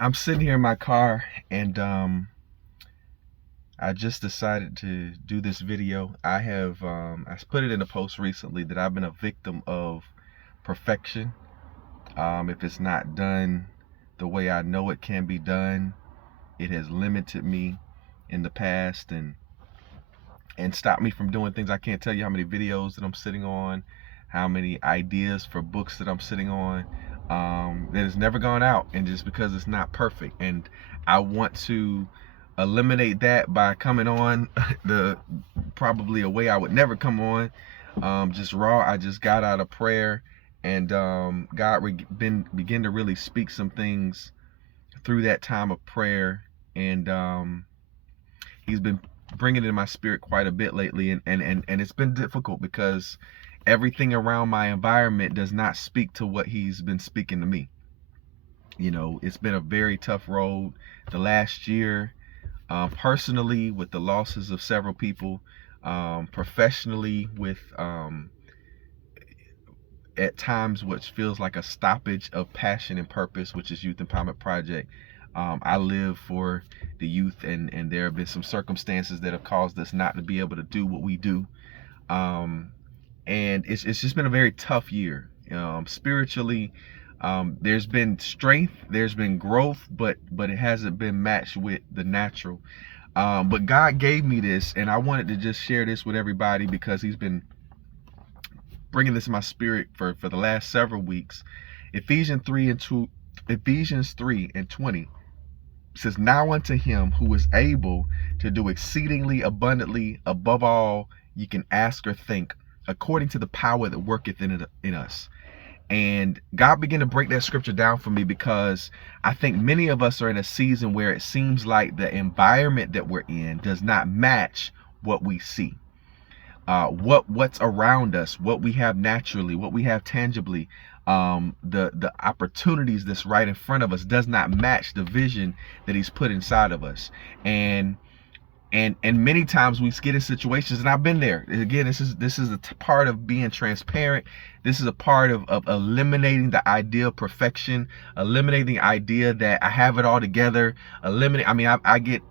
I'm sitting here in my car and I just decided to do this video. I put it in a post recently that I've been a victim of perfection. If it's not done the way I know it can be done, it has limited me in the past and stopped me from doing things. I can't tell you how many videos that I'm sitting on, how many ideas for books that I'm sitting on, that has never gone out, and just because it's not perfect. And I want to eliminate that by coming on the probably a way I would never come on, just raw. I just got out of prayer, and began to really speak some things through that time of prayer, and he's been bringing it in my spirit quite a bit lately, and it's been difficult because everything around my environment does not speak to what he's been speaking to me. You know, it's been a very tough road the last year, personally with the losses of several people, professionally with at times which feels like a stoppage of passion and purpose, which is Youth Empowerment Project. I live for the youth, and there have been some circumstances that have caused us not to be able to do what we do. And it's just been a very tough year. Spiritually, there's been strength, there's been growth, but it hasn't been matched with the natural. But God gave me this, and I wanted to just share this with everybody because he's been bringing this in my spirit for the last several weeks. Ephesians 3:20 says, "Now unto him who is able to do exceedingly abundantly above all you can ask or think, according to the power that worketh in us." And God began to break that scripture down for me because I think many of us are in a season where it seems like the environment that we're in does not match what we see. What's around us, what we have naturally, what we have tangibly, the opportunities that's right in front of us does not match the vision that he's put inside of us. And many times we get in situations, and I've been there. Again, this is a part of being transparent. This is a part of eliminating the idea of perfection, eliminating the idea that I have it all together. I get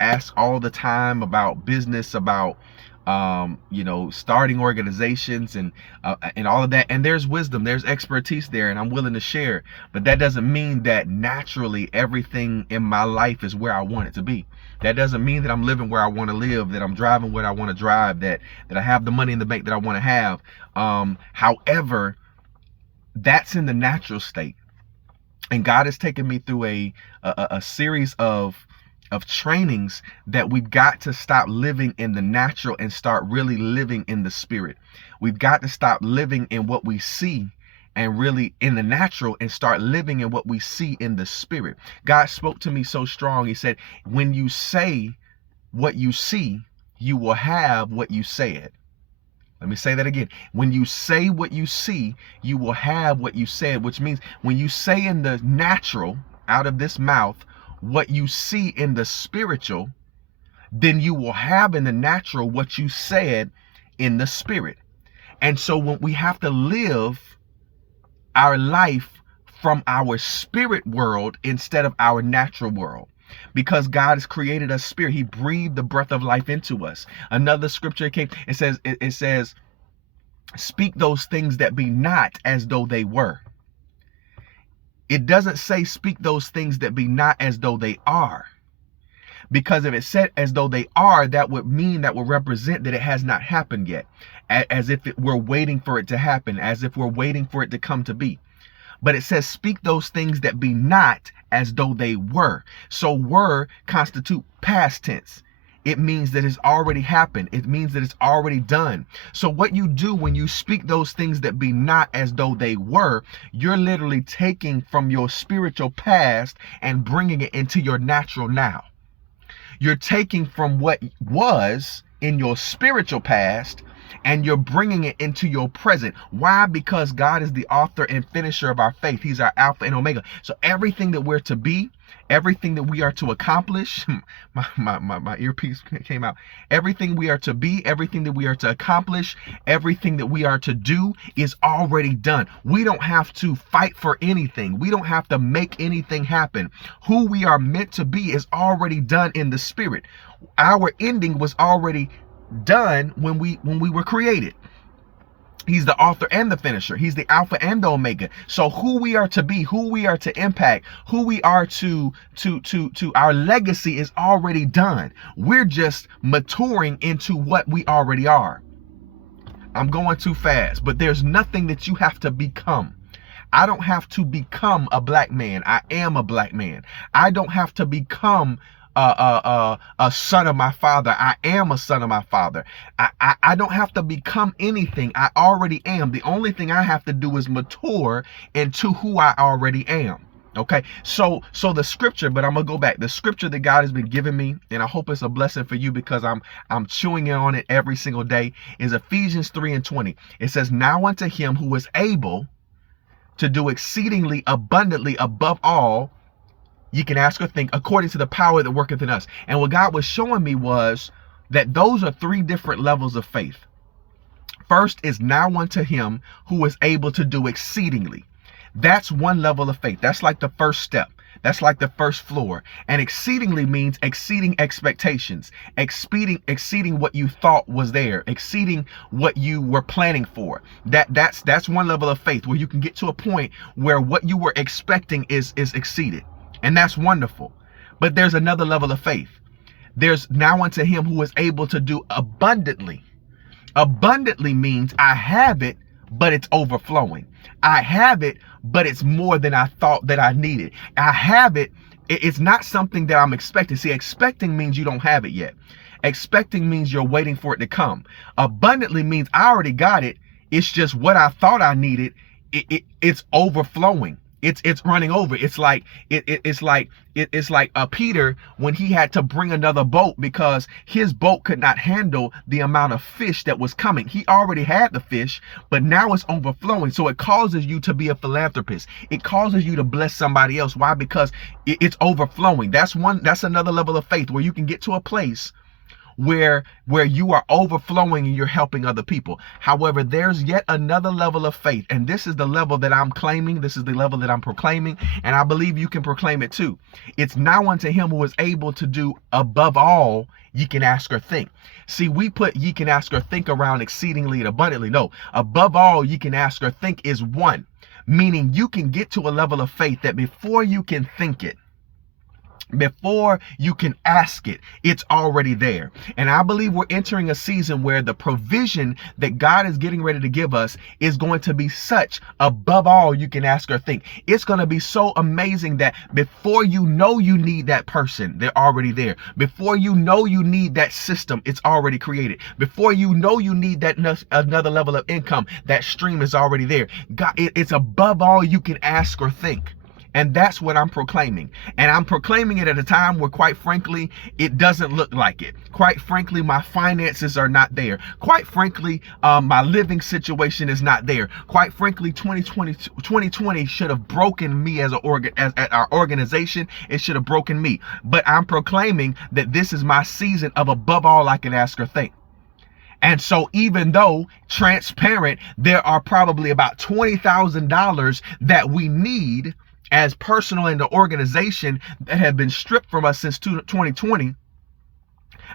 asked all the time about business, about starting organizations and all of that. And there's wisdom, there's expertise there, and I'm willing to share. But that doesn't mean that naturally everything in my life is where I want it to be. That doesn't mean that I'm living where I want to live, that I'm driving what I want to drive, that I have the money in the bank that I want to have. However, that's in the natural state. And God has taken me through a series of trainings that we've got to stop living in the natural and start really living in the spirit. We've got to stop living in what we see and really in the natural and start living in what we see in the spirit. God spoke to me so strong. He said, when you say what you see, you will have what you said. Let me say that again. When you say what you see, you will have what you said, which means when you say in the natural, out of this mouth, what you see in the spiritual, then you will have in the natural what you said in the spirit. And so when we have to live our life from our spirit world instead of our natural world, because God has created a spirit. He breathed the breath of life into us. Another scripture came, it says, speak those things that be not as though they were. It doesn't say speak those things that be not as though they are. Because if it said as though they are, that would represent that it has not happened yet. As if we're waiting for it to happen, as if we're waiting for it to come to be. But it says speak those things that be not as though they were. So were constitute past tense. It means that it's already happened. It means that it's already done. So what you do when you speak those things that be not as though they were, you're literally taking from your spiritual past and bringing it into your natural now. You're taking from what was in your spiritual past and you're bringing it into your present. Why? Because God is the author and finisher of our faith. He's our Alpha and Omega. So everything that we're to be, everything that we are to accomplish, my earpiece came out. Everything we are to be, everything that we are to accomplish, everything that we are to do is already done. We don't have to fight for anything. We don't have to make anything happen. Who we are meant to be is already done in the spirit. Our ending was already done when we were created. He's the author and the finisher. He's the Alpha and the Omega. So who we are to be, who we are to impact, who we are to our legacy is already done. We're just maturing into what we already are. I'm going too fast, but there's nothing that you have to become. I don't have to become a black man. I am a black man. I don't have to become a son of my father. I am a son of my father. I don't have to become anything. I already am. The only thing I have to do is mature into who I already am. Okay, so the scripture, but I'm gonna go back. The scripture that God has been giving me, and I hope it's a blessing for you because I'm chewing on it every single day, is Ephesians 3:20. It says, "Now unto him who is able to do exceedingly abundantly above all you can ask or think, according to the power that worketh in us." And what God was showing me was that those are three different levels of faith. First is now unto him who is able to do exceedingly. That's one level of faith. That's like the first step. That's like the first floor. And exceedingly means exceeding expectations, exceeding what you thought was there, exceeding what you were planning for. That's one level of faith where you can get to a point where what you were expecting is exceeded. And that's wonderful. But there's another level of faith. There's now unto him who is able to do abundantly. Abundantly means I have it, but it's overflowing. I have it, but it's more than I thought that I needed. I have it. It's not something that I'm expecting. See, expecting means you don't have it yet. Expecting means you're waiting for it to come. Abundantly means I already got it. It's just what I thought I needed. It's overflowing. It's running over. It's like Peter when he had to bring another boat because his boat could not handle the amount of fish that was coming. He already had the fish, but now it's overflowing. So it causes you to be a philanthropist. It causes you to bless somebody else. Why? Because it's overflowing. That's another level of faith where you can get to a place where you are overflowing and you're helping other people. However, there's yet another level of faith, and this is the level that I'm claiming. This is the level that I'm proclaiming, and I believe you can proclaim it too. It's now unto him who is able to do above all ye can ask or think. See, we put ye can ask or think around exceedingly and abundantly. No, above all ye can ask or think is one, meaning you can get to a level of faith that before you can think it, before you can ask it, it's already there. And I believe we're entering a season where the provision that God is getting ready to give us is going to be such above all you can ask or think. It's going to be so amazing that before you know you need that person, they're already there. Before you know you need that system, it's already created. Before you know you need that another level of income, that stream is already there. God, it's above all you can ask or think. And that's what I'm proclaiming. And I'm proclaiming it at a time where, quite frankly, it doesn't look like it. Quite frankly, my finances are not there. Quite frankly, my living situation is not there. Quite frankly, 2020 should have broken me as our organization. It should have broken me. But I'm proclaiming that this is my season of above all I can ask or think. And so even though transparent, there are probably about $20,000 that we need as personal and the organization that have been stripped from us since 2020,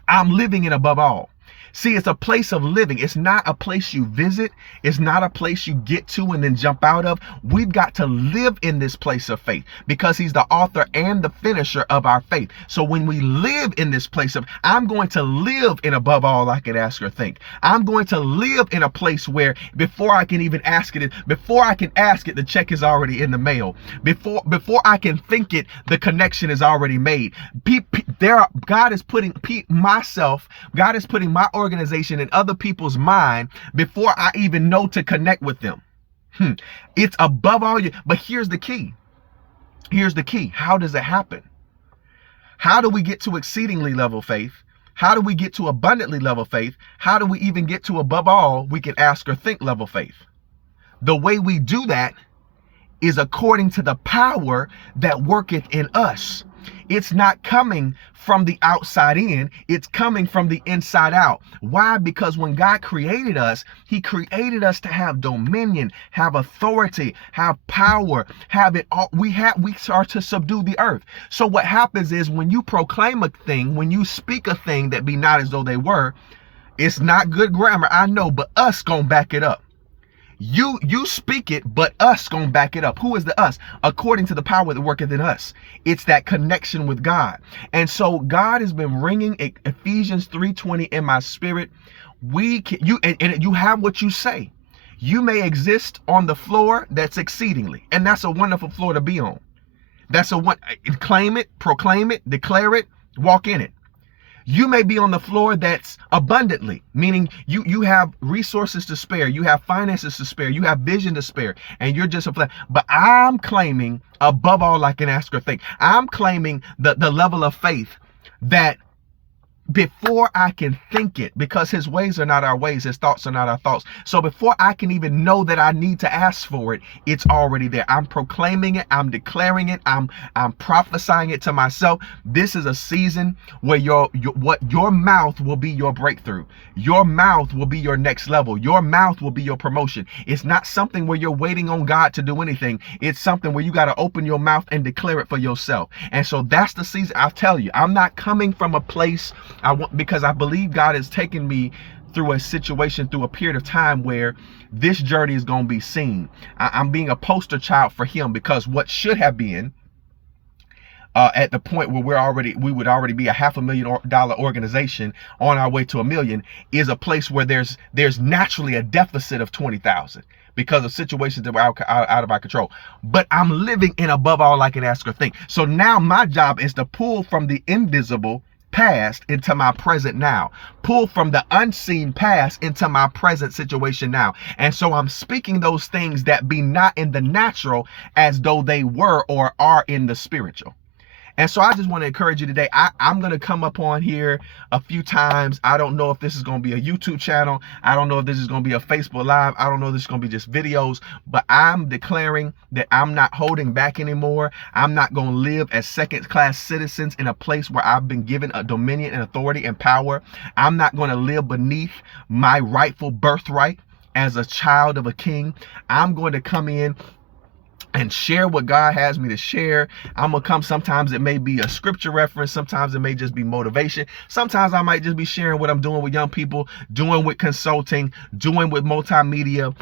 I'm living in above all. See, it's a place of living. It's not a place you visit. It's not a place you get to and then jump out of. We've got to live in this place of faith because he's the author and the finisher of our faith. So when we live in this place of, I'm going to live in above all I can ask or think. I'm going to live in a place where before I can even ask it, before I can ask it, the check is already in the mail. Before I can think it, the connection is already made. God is putting my organization in other people's mind before I even know to connect with them. It's above all you. But here's the key. Here's the key. How does it happen? How do we get to exceedingly level faith? How do we get to abundantly level faith? How do we even get to above all we can ask or think level faith? The way we do that is according to the power that worketh in us. It's not coming from the outside in, it's coming from the inside out. Why? Because when God created us, he created us to have dominion, have authority, have power, have it all. We start to subdue the earth. So what happens is when you proclaim a thing, when you speak a thing that be not as though they were, it's not good grammar, I know, but us gonna back it up. You speak it, but us gonna back it up. Who is the us? According to the power that worketh in us. It's that connection with God. And so God has been ringing Ephesians 3:20 in my spirit. You have what you say. You may exist on the floor that's exceedingly, and that's a wonderful floor to be on. Claim it, proclaim it, declare it, walk in it. You may be on the floor that's abundantly, meaning you have resources to spare, you have finances to spare, you have vision to spare, and you're just but I'm claiming above all I can ask or think. I'm claiming the level of faith that before I can think it, because his ways are not our ways, his thoughts are not our thoughts. So before I can even know that I need to ask for it, it's already there. I'm proclaiming it, I'm declaring it, I'm prophesying it to myself. This is a season where your mouth will be your breakthrough. Your mouth will be your next level. Your mouth will be your promotion. It's not something where you're waiting on God to do anything. It's something where you got to open your mouth and declare it for yourself. And so that's the season. I'll tell you, I'm not coming from a place because I believe God has taken me through a situation, through a period of time where this journey is going to be seen. I'm being a poster child for him, because what should have been at the point where we would already be a $500,000 organization on our way to $1 million is a place where there's naturally a deficit of 20,000 because of situations that were out of our control. But I'm living in above all I can ask or think. So now my job is to pull from the invisible past into my present now, pull from the unseen past into my present situation now. And so I'm speaking those things that be not in the natural as though they were or are in the spiritual. And so I just want to encourage you today. I'm going to come up on here a few times. I don't know if this is going to be a YouTube channel. I don't know if this is going to be a Facebook Live. I don't know if this is going to be just videos. But I'm declaring that I'm not holding back anymore. I'm not going to live as second-class citizens in a place where I've been given a dominion and authority and power. I'm not going to live beneath my rightful birthright as a child of a king. I'm going to come in and share what God has me to share. I'm gonna come. Sometimes it may be a scripture reference. Sometimes it may just be motivation. Sometimes I might just be sharing what I'm doing with young people, doing with consulting, doing with multimedia,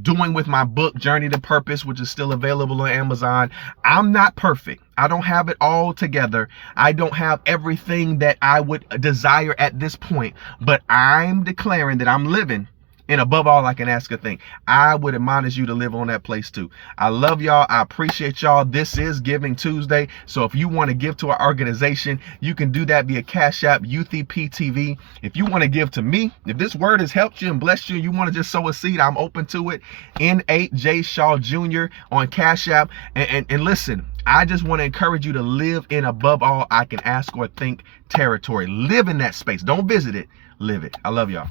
doing with my book, Journey to Purpose, which is still available on Amazon. I'm not perfect. I don't have it all together. I don't have everything that I would desire at this point, but I'm declaring that I'm living and above all I can ask or think. I would admonish you to live on that place too. I love y'all. I appreciate y'all. This is Giving Tuesday. So if you want to give to our organization, you can do that via Cash App, UTPTV. If you want to give to me, if this word has helped you and blessed you, you want to just sow a seed, I'm open to it. N8J Shaw Jr. on Cash App. And listen, I just want to encourage you to live in above all I can ask or think territory. Live in that space. Don't visit it. Live it. I love y'all.